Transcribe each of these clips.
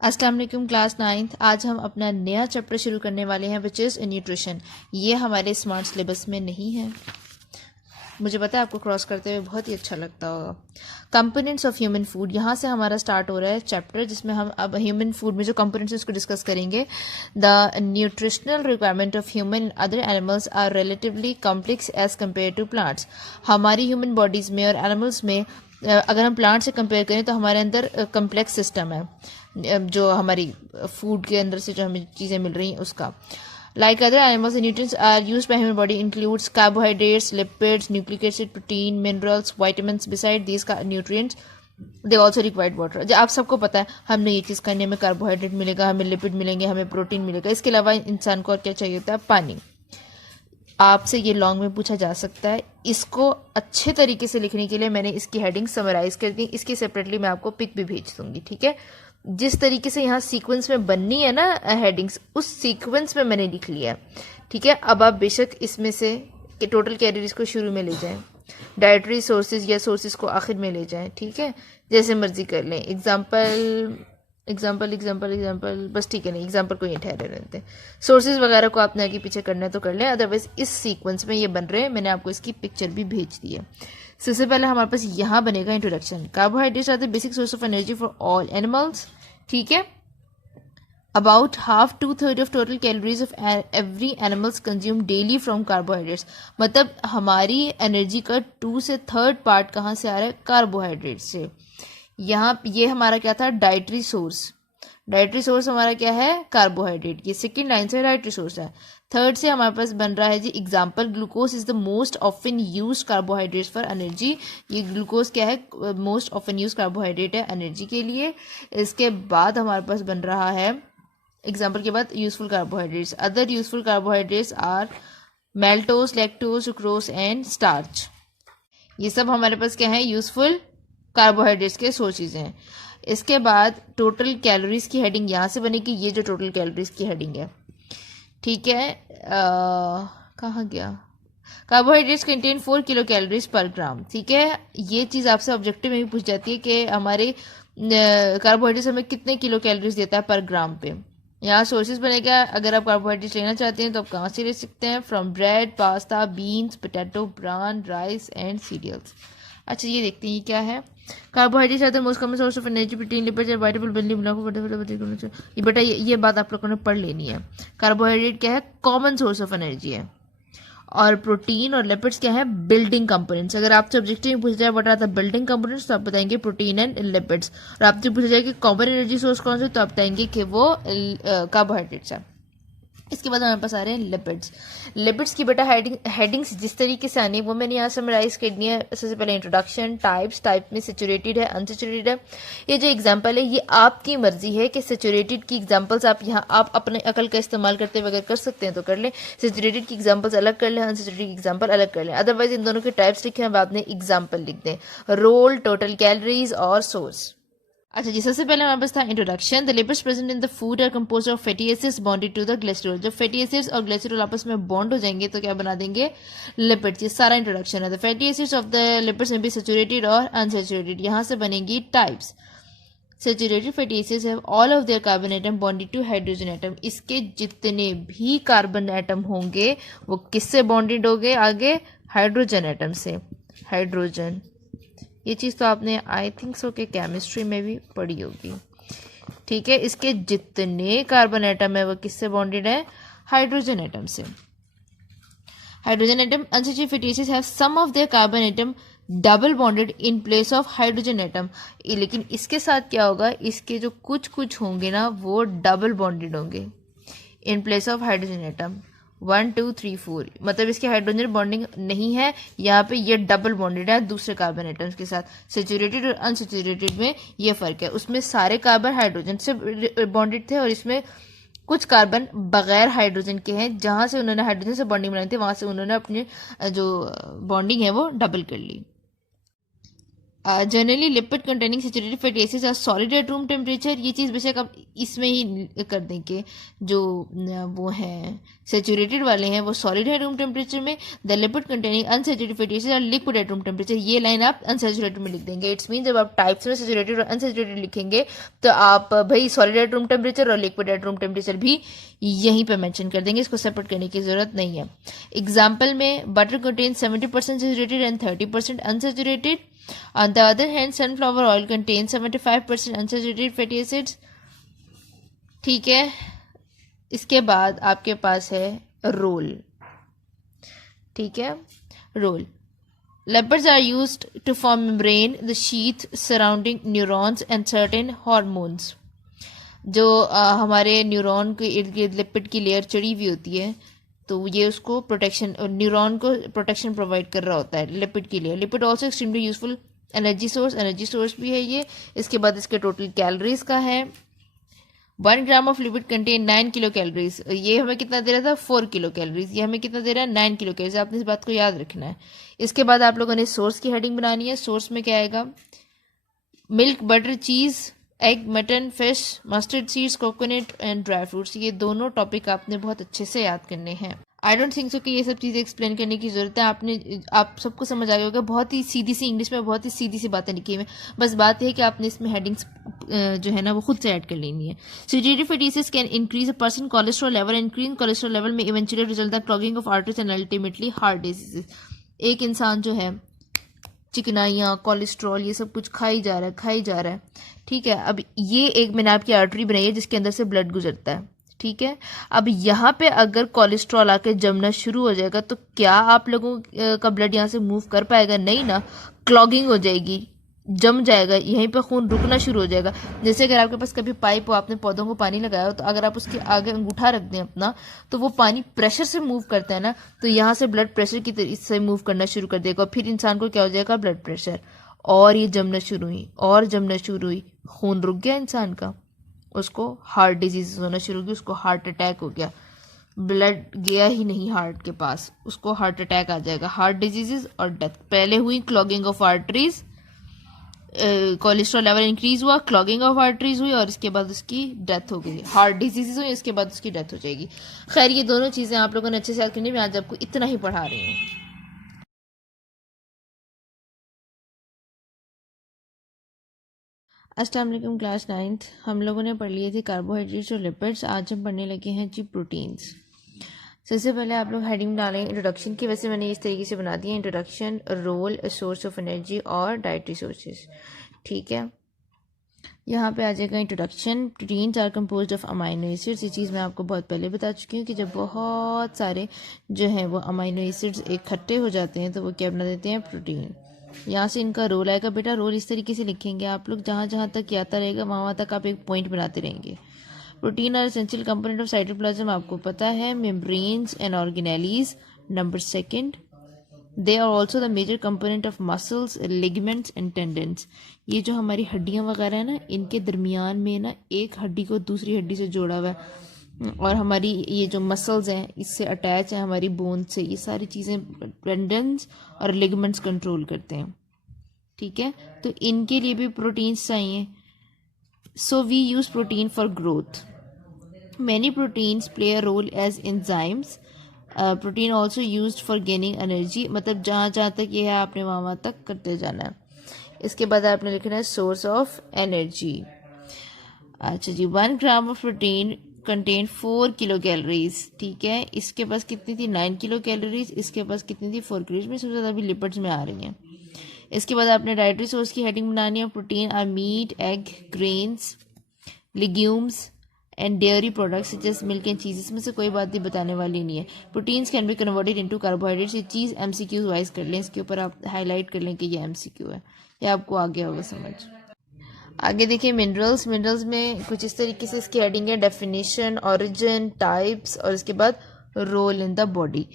अस्सलाम वालेकुम class 9th। आज हम अपना नया चैप्टर शुरू करने वाले हैं विच इज़ न्यूट्रिशन। ये हमारे स्मार्ट सिलेबस में नहीं है। मुझे पता है आपको क्रॉस करते हुए बहुत ही अच्छा लगता होगा। कंपोनेंट्स ऑफ ह्यूमन फूड, यहाँ से हमारा स्टार्ट हो रहा है चैप्टर जिसमें हम अब ह्यूमन फूड में जो कंपोनेंट्स हैं उसको डिस्कस करेंगे। The nutritional requirement of human and other animals are relatively complex as compare to plants. हमारी ह्यूमन बॉडीज़ में और एनिमल्स में अगर हम प्लांट से कंपेयर करें तो हमारे अंदर कम्प्लेक्स सिस्टम है, जो हमारी फूड के अंदर से जो हमें चीज़ें मिल रही हैं उसका। Like other animals, the nutrients are used by human body includes carbohydrates, lipids, nucleic acid, protein, minerals, vitamins. Beside these nutrients, they also require water. जो आप सबको पता है हमने ये चीज़ करने में कार्बोहाइड्रेट मिलेगा, हमें लिपिड मिलेंगे, हमें प्रोटीन मिलेगा। इसके अलावा इंसान को और क्या चाहिए होता है? पानी। आपसे ये लॉन्ग में पूछा जा सकता है। इसको अच्छे तरीके से लिखने के लिए मैंने इसकी हेडिंग समराइज कर दी। इसकी सेपरेटली मैं आपको पिक भी भेज दूंगी, ठीक है। जिस तरीके से यहाँ सीक्वेंस में बननी है ना हेडिंग्स, उस सीक्वेंस में मैंने लिख लिया, ठीक है। अब आप बेशक इसमें से कि टोटल कैलोरीज को शुरू में ले जाएं, डाइटरी सोर्सेज या सोर्सेज को आखिर में ले जाएं, ठीक है, जैसे मर्जी कर लें। एग्जाम्पल एग्जाम्पल एग्जाम्पल एग्जाम्पल बस ठीक है, नहीं एग्जाम्पल को ये ठहरे रहते हैं। सोर्सेज वगैरह को आपने आगे पीछे करना है तो कर लें, अदरवाइज इस सीक्वेंस में ये बन रहे हैं। मैंने आपको इसकी पिक्चर भी भेज दी है। सबसे पहले हमारे पास यहाँ बनेगा introduction. Carbohydrates are the basic source of energy for all animals, ठीक है। About half to third of total calories of every animals consumed daily from carbohydrates। मतलब हमारी एनर्जी का 2 से 3 पार्ट कहाँ से आ रहा है? कार्बोहाइड्रेट से। यहाँ ये हमारा क्या था? Dietary source. डाइटरी सोर्स हमारा क्या है? कार्बोहाइड्रेट। ये सेकेंड लाइन से डाइटरी सोर्स है। थर्ड से हमारे पास बन रहा है जी example, glucose is the most often use carbohydrates for energy. ये ग्लूकोज क्या है? मोस्ट ऑफन यूज कार्बोहाइड्रेट है एनर्जी के लिए। इसके बाद हमारे पास बन रहा है एग्जाम्पल के बाद useful carbohydrates. Other useful carbohydrates are maltose, lactose, sucrose and starch. ये सब हमारे पास क्या है? यूजफुल कार्बोहाइड्रेट्स के सोर्सेज हैं। इसके बाद टोटल कैलोरीज की हेडिंग यहाँ से बनेगी। ये जो टोटल कैलोरीज की हेडिंग है, ठीक है। कहाँ गया? कार्बोहाइड्रेट्स कंटेन 4 किलो कैलोरीज पर ग्राम, ठीक है। ये चीज़ आपसे ऑब्जेक्टिव में भी पूछ जाती है कि हमारे कार्बोहाइड्रेट्स हमें कितने किलो कैलोरीज देता है पर ग्राम पे। यहाँ सोर्सेज बनेगा। अगर आप कार्बोहाइड्रेट्स लेना चाहते हैं तो आप कहाँ से ले सकते हैं? From bread, pasta, beans, potato, bran, rice and cereals. अच्छा, ये देखते हैं ये क्या है। Carbohydrates are the most common source of energy, protein, lipids and vitamin building. ये बेटा ये बात आप लोगों ने पढ़ लेनी है। कार्बोहाइड्रेट क्या है? कॉमन सोर्स ऑफ एनर्जी है। और प्रोटीन और लिपिड्स क्या है? Building components. अगर आपसे ऑब्जेक्टिव में पूछा जाए what are the building components तो आप बताएंगे प्रोटीन एंड लिपिड्स। और आपसे पूछा जाए कि कॉमन एनर्जी सोर्स कौन से तो आप बताएंगे कि वो कार्बोहाइड्रेट्स है। इसके बाद हमारे पास आ रहे हैं लिपिड्स। लिपिड्स की बेटा हेडिंग्स जिस तरीके से आनी है वो मैंने यहाँ समराइज करनी है। सबसे पहले इंट्रोडक्शन, टाइप्स, टाइप में सेचुरेटेड है, अनसेचुरेटेड है। ये जो एग्जांपल है ये आपकी मर्जी है कि सेचुरेटेड की एग्जांपल्स आप यहाँ आप अपने अकल का इस्तेमाल करते हुए अगर कर सकते हैं तो कर लें। सेचुरेटेड की एग्जांपल्स अलग कर लें, अनसेचुरेटेड की एग्जांपल अलग कर लें। अदरवाइज इन दोनों के टाइप्स लिखे हैं, बाद में एग्जाम्पल लिख दें। रोल, टोटल कैलोरीज और सोर्स। अच्छा जी, सबसे पहले हमारे पास था introduction. The lipids present in the food are composed of fatty acids bonded to the glycerol. जब फैटी एसिड्स और ग्लिसरॉल आपस में बॉन्ड हो जाएंगे तो क्या बना देंगे? लिपिड्स। ये सारा इंट्रोडक्शन है। The fatty acids of the lipids may be saturated और अनसैचुरेटेड। यहाँ से बनेगी types. Saturated fatty acids have all of their carbon atom bonded to hydrogen atom. इसके जितने भी कार्बन एटम होंगे वो किससे बॉन्डेड होंगे? आगे हाइड्रोजन एटम से। हाइड्रोजन, ये चीज़ तो आपने आई थिंक सो के केमिस्ट्री में भी पढ़ी होगी, ठीक है। इसके जितने कार्बन एटम है वो किससे बॉन्डेड है? हाइड्रोजन एटम से। Hydrogen atom unsaturated fatty acids have some of their carbon atom double bonded in place of hydrogen atom. लेकिन इसके साथ क्या होगा? इसके जो कुछ कुछ होंगे ना वो डबल बॉन्डेड होंगे इन प्लेस ऑफ हाइड्रोजन एटम। 1 2 3 4 मतलब इसकी हाइड्रोजन बॉन्डिंग नहीं है यहाँ पे, ये डबल बॉन्डेड है दूसरे कार्बन एटम्स के साथ। सेचुरेटेड और अनसेचुरेटेड में ये फर्क है। उसमें सारे कार्बन हाइड्रोजन से बॉन्डेड थे और इसमें कुछ कार्बन बगैर हाइड्रोजन के हैं। जहां से उन्होंने हाइड्रोजन से बॉन्डिंग बनाई थी वहां से उन्होंने अपनी जो बॉन्डिंग है वो डबल कर ली। Generally lipid containing saturated fatty acids are solid at room temperature. ये चीज़ बेशक आप इसमें ही कर दें कि जो वो हैं सैचुरेटेड वाले हैं वो सॉलिड है रूम टेम्परेचर में। The lipid containing unsaturated fatty acids are liquid at room temperature. ये लाइन आप अनसैचुरेटेड में लिख देंगे। इट्स मीन जब आप टाइप्स में सैचुरेटेड और अनसैचुरेटेड लिखेंगे तो आप भाई सॉलिड एट रूम टेम्परेचर और लिक्विड एट रूम टेम्परेचर भी यहीं पर मेंशन कर देंगे। इसको सेपरेट करने की जरूरत नहीं है। एग्जाम्पल में butter contain 70% saturated and 30% unsaturated. On the other hand, sunflower oil contains 75% unsaturated fatty acids. ठीक है, इसके बाद आपके पास है रोल। ठीक है, role. Lipids are used to form membrane, the sheath surrounding neurons and certain hormones. जो हमारे न्यूरॉन के इर्द गिर्द लिपिड की लेयर चढ़ी हुई होती है तो ये उसको प्रोटेक्शन, न्यूरॉन को प्रोटेक्शन प्रोवाइड कर रहा होता है लिपिड के लिए। Lipid also extremely useful energy source भी है ये। इसके बाद इसके टोटल कैलोरीज का है 1 gram of lipid contain 9 kilo calories. ये हमें कितना दे रहा था 4 किलो कैलोरीज, ये हमें कितना दे रहा है 9 किलो कैलोरीज। आपने इस बात को याद रखना है। इसके बाद आप लोगों ने सोर्स की हेडिंग बनानी है। सोर्स में क्या आएगा, मिल्क, बटर, चीज, egg, mutton, fish, mustard seeds, coconut and dry fruits. ये दोनों टॉपिक आपने बहुत अच्छे से याद करने हैं। आई डोंट थिंक सो कि ये सब चीज़ें एक्सप्लेन करने की ज़रूरत है। आप सबको समझ आ गया होगा। बहुत ही सीधी सी इंग्लिश में बहुत ही सीधी सी बातें लिखी हुई हैं। बस बात यह है कि आपने इसमें हेडिंग्स जो है ना वो खुद से ऐड कर लेनी है। Saturated fatty acids can increase a person cholesterol level. Increase cholesterol level may eventually result the clogging of arteries and ultimately heart diseases. एक इंसान जो है चिकनाइयाँ, कोलेस्ट्रॉल, ये सब कुछ खाई जा रहा है। ठीक है, अब ये एक मैंने आपकी आर्टरी बनाई है जिसके अंदर से ब्लड गुजरता है। ठीक है, अब यहाँ पे अगर कोलेस्ट्रॉल आके जमना शुरू हो जाएगा तो क्या आप लोगों का ब्लड यहाँ से मूव कर पाएगा? नहीं ना, क्लॉगिंग हो जाएगी, जम जाएगा, यहीं पे खून रुकना शुरू हो जाएगा। जैसे अगर आपके पास कभी पाइप हो, आपने पौधों को पानी लगाया हो, तो अगर आप उसके आगे अंगूठा रख दें अपना तो वो पानी प्रेशर से मूव करता है ना, तो यहाँ से ब्लड प्रेशर की तरह से मूव करना शुरू कर देगा और फिर इंसान को क्या हो जाएगा, ब्लड प्रेशर, और ये जमना शुरू हुई, खून रुक गया इंसान का, उसको हार्ट डिजीज होना शुरू हो गई, उसको हार्ट अटैक हो गया, ब्लड गया ही नहीं हार्ट के पास, उसको हार्ट अटैक आ जाएगा। हार्ट डिजीजेज और डेथ। पहले हुई clogging of arteries, cholesterol level increase हुआ, क्लॉगिंग ऑफ आर्टरीज हुई और इसके बाद उसकी डेथ हो गई। हार्ट डिजीजेज हुई, इसके बाद उसकी डेथ हो जाएगी। खैर, ये दोनों चीज़ें आप लोगों ने अच्छे से याद करनी। मैं आज आपको इतना ही पढ़ा रही हूँ। अस्सलाम वालेकुम क्लास 9th। हम लोगों ने पढ़ लिए थे कार्बोहाइड्रेट्स और लिपिड्स। आज हम पढ़ने लगे हैं जी प्रोटीन्स। सबसे पहले आप लोग हेडिंग डालें इंट्रोडक्शन की। वैसे मैंने इस तरीके से बना दिया, introduction, role, source of energy और डाइटरी सोर्सेज। ठीक है, यहाँ पे आ जाएगा introduction. Proteins are composed of amino acids. ये चीज़ मैं आपको बहुत पहले बता चुकी हूँ कि जब बहुत सारे जो हैं वो अमाइनो एसिड्स इकट्ठे हो जाते हैं तो वो क्या बना देते हैं, प्रोटीन। यहाँ से इनका रोल आएगा। बेटा रोल इस तरीके से लिखेंगे आप लोग, जहाँ जहाँ तक आता रहेगा वहाँ तक आप एक पॉइंट बनाते रहेंगे। Protein are essential component of cytoplasm, आपको पता है। Membranes and organelles, number 2। They are also the major component of muscles, ligaments and tendons. ये जो हमारी हड्डियाँ वगैरह है ना, इनके दरमियान में ना एक हड्डी को दूसरी हड्डी से जोड़ा हुआ है, और हमारी ये जो मसल्स हैं इससे अटैच है हमारी बोन से। ये सारी चीज़ें टेंडेंस और लिगमेंट्स कंट्रोल करते हैं। ठीक है, तो इनके लिए भी प्रोटीन्स चाहिए। So we use protein for growth. Many proteins play a role as enzymes. Protein also use for gaining energy. मतलब जहाँ जहाँ तक ये है आपने वहाँ तक करते जाना है। इसके बाद आपने लिखना है सोर्स ऑफ एनर्जी। अच्छा जी, 1 gram of protein contain 4 kilo calories. ठीक है, इसके पास कितनी थी, 9 किलो कैलोरीज। इसके पास कितनी थी, 4 कैलोरीज में सबसे ज़्यादा अभी लिपिड्स में आ रही हैं। इसके बाद आपने डाइटरी सोर्स की हेडिंग बनानी है। Protein are meat, egg, grains, legumes and dairy products such as milk and cheese. इसमें से कोई बात भी बताने वाली नहीं है। Proteins can be converted into carbohydrates. ये चीज़ एमसीक्यू वाइज कर लें, इसके ऊपर आप हाईलाइट कर लें कि ये एमसीक्यू है, ये आपको आ गया होगा समझ। आगे देखिए मिनरल्स। मिनरल्स में कुछ इस तरीके से इसकी हेडिंग है, डेफिनेशन, ओरिजिन, टाइप्स और इसके बाद role in the body.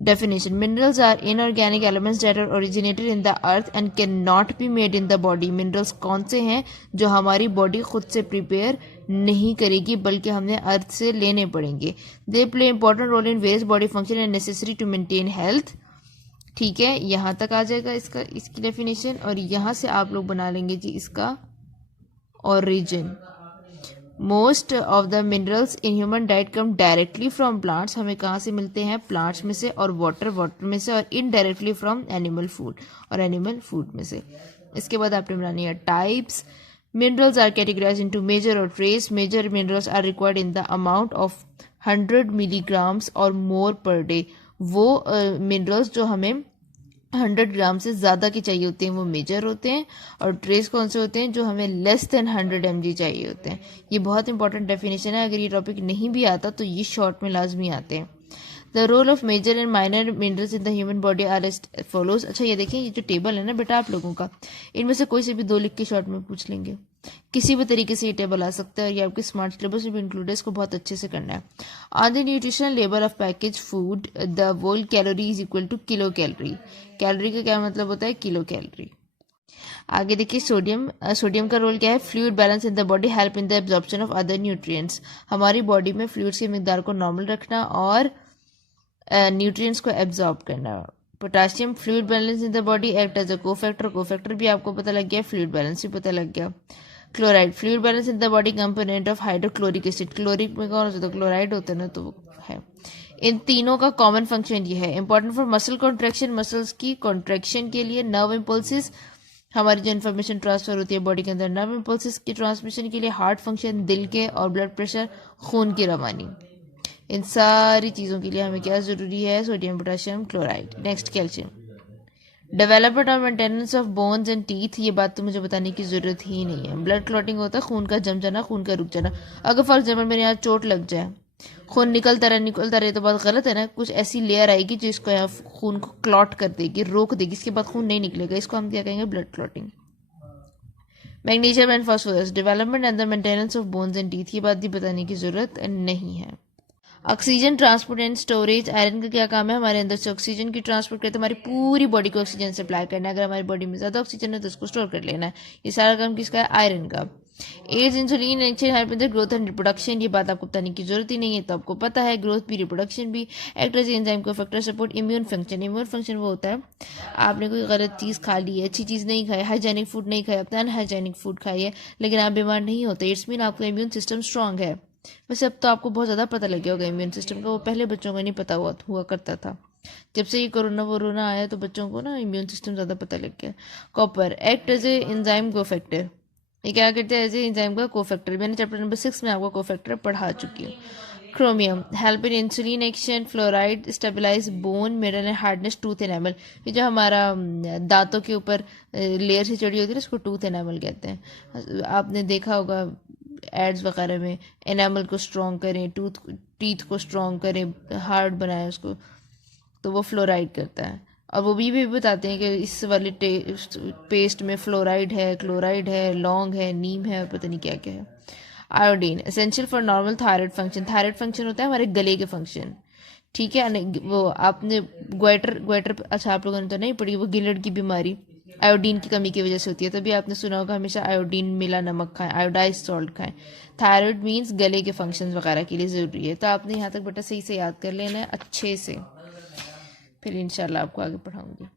Definition: Minerals are inorganic elements that are originated in the earth and cannot be made in the body. Minerals कौन से हैं जो हमारी बॉडी खुद से प्रिपेयर नहीं करेगी बल्कि हमने अर्थ से लेने पड़ेंगे। They play important role in various body function and necessary to maintain health. ठीक है, यहाँ तक आ जाएगा इसकी डेफिनेशन, और यहाँ से आप लोग बना लेंगे जी इसका origin. Most of the minerals in human diet come directly from plants, हमें कहाँ से मिलते हैं? प्लांट्स में से, और वाटर में से, और इनडायरेक्टली फ्रॉम एनिमल फूड, और एनिमल फूड में से। इसके बाद आपने बनानी है types. Minerals are categorized into major और trace. Major minerals are required in the amount of 100 milligrams और मोर पर डे। वो मिनरल्स जो हमें 100 ग्राम से ज़्यादा के चाहिए होते हैं वो मेजर होते हैं, और ट्रेस कौन से होते हैं? जो हमें लेस देन 100 mg चाहिए होते हैं। ये बहुत इंपॉर्टेंट डेफिनेशन है, अगर ये टॉपिक नहीं भी आता तो ये शॉर्ट में लाजमी आते हैं। The role of major and minor minerals in the human body are as follows. अच्छा, ये देखिए, ये जो टेबल है ना बेटा आप लोगों का, इनमें से कोई से भी 2 लिख के शॉर्ट में पूछ लेंगे, किसी भी तरीके से ये टेबल आ सकता है, और ये आपके स्मार्ट सिलेबस में भी इंक्लूड है, इसको बहुत अच्छे से करना है। On the nutritional label of package food the whole calorie is equal to kilo calorie. Calorie का क्या मतलब होता है? Kilo calorie. आगे देखिए सोडियम। सोडियम का रोल क्या है? Fluid balance in the body, help in the absorption of other nutrients. हमारी बॉडी में फ्लूइड्स की मिकदार को नॉर्मल रखना और न्यूट्रिएंट्स को एब्जॉर्ब करना। Potassium, fluid balance in the body, act as a cofactor. Cofactor भी आपको पता लग गया, फ्लूइड बैलेंस भी पता लग गया। Chloride, fluid balance in the body, component of hydrochloric acid. Chloric में कौन होता है? क्लोराइड होता है ना, तो वो है। इन तीनों का कॉमन फंक्शन ये है। Important for muscle contraction, muscles की कॉन्ट्रैक्शन के लिए। नर्व इम्पल्सिस, हमारी जो इन्फॉर्मेशन ट्रांसफर होती है बॉडी के अंदर, नर्व इम्पल्सिस की ट्रांसमिशन के लिए। हार्ट फंक्शन, दिल के, और ब्लड प्रेशर, खून की रवानी। इन सारी चीज़ों के लिए हमें क्या ज़रूरी है? Sodium, potassium, chloride. Next, calcium. Development और maintenance of bones and teeth, ये बात तो मुझे बताने की ज़रूरत ही नहीं है। ब्लड क्लॉटिंग होता है खून का जम जाना, खून का रुक जाना। अगर फॉर एग्जाम्पल मेरे यहाँ चोट लग जाए, खून निकलता रहे तो बात गलत है ना। कुछ ऐसी लेयर आएगी जो इसको यहाँ खून को क्लॉट कर देगी, रोक देगी, इसके बाद खून नहीं निकलेगा, इसको हम क्या कहेंगे? Blood clotting. Magnesium and phosphorus, development and the maintenance of bones and teeth, ये बात भी बताने की ज़रूरत नहीं है। Oxygen transport and storage, iron का क्या काम है? हमारे अंदर से ऑक्सीजन की ट्रांसपोर्ट करते, हमारी पूरी बॉडी को ऑक्सीजन सप्लाई करना है। अगर हमारी बॉडी में ज़्यादा ऑक्सीजन है तो उसको स्टोर कर लेना है। ये सारा काम किसका है? आयरन का। As, insulin, help in the growth and reproduction, ये बात आपको बताने की जरूरत ही नहीं है, तो आपको पता है। ग्रोथ भी, रिप्रोडक्शन भी। एक्ट एज एंजाइम को factor support. Immune function, immune function वो होता है आपने कोई गलत चीज़ खा ली है, अच्छी चीज़ नहीं खाई, हाइजेनिक फूड नहीं खाया, अपना अनहाइजेनिक फूड खाई है, लेकिन आप बीमार नहीं होते, इट्स मीन आपका इम्यून सिस्टम स्ट्रांग है। वैसे अब तो आपको बहुत ज़्यादा पता लग गया होगा इम्यून सिस्टम का, वो पहले बच्चों को नहीं पता हुआ करता था। जब से ये कोरोना आया तो बच्चों को ना इम्यून सिस्टम ज़्यादा पता लग गया। Copper, act as a enzyme cofactor, ये क्या करते हैं? एज ए एंजाइम का कोफैक्टर। मैंने चैप्टर नंबर 6 में आपको कोफैक्टर पढ़ा चुकी हूँ। Chromium, help in insulin action. Fluoride, stabilize bone, mineral and hardness tooth enamel, ये जो हमारा दांतों के ऊपर लेयर से चढ़ी होती है इसको टूथ एनामल कहते हैं। आपने देखा होगा एड्स वगैरह में, एनामल को स्ट्रॉन्ग करें, टीथ को स्ट्रॉन्ग करें, हार्ड बनाए उसको, तो वो फ्लोराइड करता है। और वो भी बताते हैं कि इस वाले पेस्ट में फ्लोराइड है, क्लोराइड है, लौंग है, नीम है, और पता नहीं क्या क्या है। Iodine, essential for normal thyroid function. Thyroid function होता है हमारे गले के फंक्शन, ठीक है। वो आपने ग्वाइटर, अच्छा आप लोगों ने तो नहीं पढ़ी, वो गिलट की बीमारी आयोडीन की कमी की वजह से होती है, तभी आपने सुना होगा हमेशा आयोडीन मिला नमक खाएं, आयोडाइज सॉल्ट खाएं। थायराइड मीन्स गले के फंक्शंस वगैरह के लिए ज़रूरी है। तो आपने यहाँ तक बेटा सही से याद कर लेना है अच्छे से, फिर इंशाल्लाह आपको आगे पढ़ाऊँगी।